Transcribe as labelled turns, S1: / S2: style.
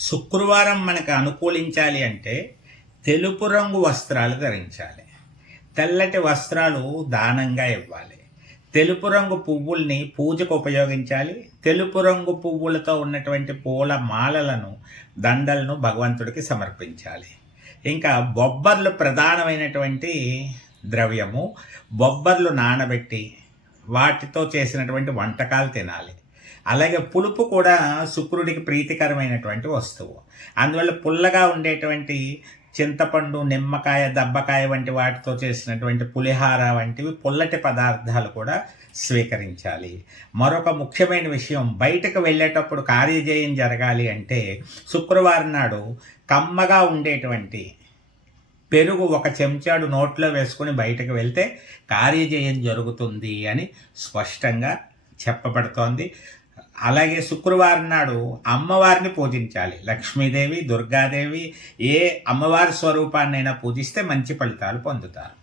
S1: శుక్రవారం మనకు అనుకూలించాలి అంటే తెలుపు రంగు వస్త్రాలు ధరించాలి. తెల్లటి వస్త్రాలు దానంగా ఇవ్వాలి. తెలుపు రంగు పువ్వుల్ని పూజకు ఉపయోగించాలి. తెలుపు రంగు పువ్వులతో ఉన్నటువంటి పూల మాలలను దండలను భగవంతుడికి సమర్పించాలి. ఇంకా బొబ్బర్లు ప్రధానమైనటువంటి ద్రవ్యము. బొబ్బర్లు నానబెట్టి వాటితో చేసినటువంటి వంటకాలు తినాలి. అలాగే పులుపు కూడా శుక్రుడికి ప్రీతికరమైనటువంటి వస్తువు. అందువల్ల పుల్లగా ఉండేటువంటి చింతపండు నిమ్మకాయ దబ్బకాయ వంటి వాటితో చేసినటువంటి పులిహార వంటివి పుల్లటి పదార్థాలు కూడా స్వీకరించాలి. మరొక ముఖ్యమైన విషయం బయటకు వెళ్ళేటప్పుడు కార్యజయం జరగాలి అంటే శుక్రవారం నాడు కమ్మగా ఉండేటువంటి పెరుగు ఒక చెంచాడు నోట్లో వేసుకుని బయటకు వెళ్తే కార్యజయం జరుగుతుంది అని స్పష్టంగా చెప్పబడుతోంది. అలాగే శుక్రవారం నాడు అమ్మవారిని పూజించాలి. లక్ష్మీదేవి దుర్గాదేవి ఏ అమ్మవారి స్వరూపాన్నైనా పూజిస్తే మంచి ఫలితాలు పొందుతారు.